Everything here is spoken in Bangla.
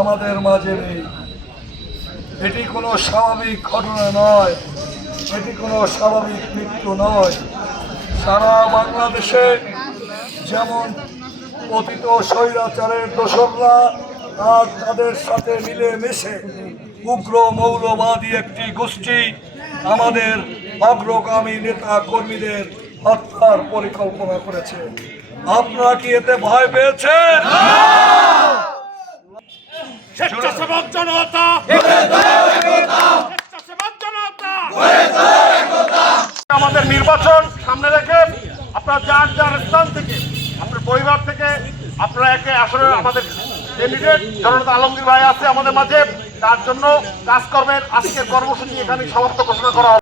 আমাদের মাঝে নেই। এটি কোনো স্বাভাবিক ঘটনা নয়, এটি কোনো স্বাভাবিক মৃত্যু নয়। সারা বাংলাদেশে যেমন অতীত স্বৈরাচারের দোসররা আর তাদের সাথে মিলেমিশে উগ্র মৌলবাদী একটি গোষ্ঠী আমাদের অগ্রগামী নেতা কর্মীদের হত্যার পরিকল্পনা করেছে। আপনারা কি এতে ভয় পেয়েছেন? স্বেচ্ছাসেবক জনতা, আমাদের নির্বাচন সামনে রেখে আপনারা যার যার স্থান থেকে, আপনার পরিবার থেকে আপনারা একে আসলে আমাদের ক্যান্ডিডেট জনতা আলমগীর ভাই আছে আমাদের মাঝে, তার জন্য কাজ করবেন। আজকের কর্মসূচি এখানে সমাপ্ত ঘোষণা করা হবে।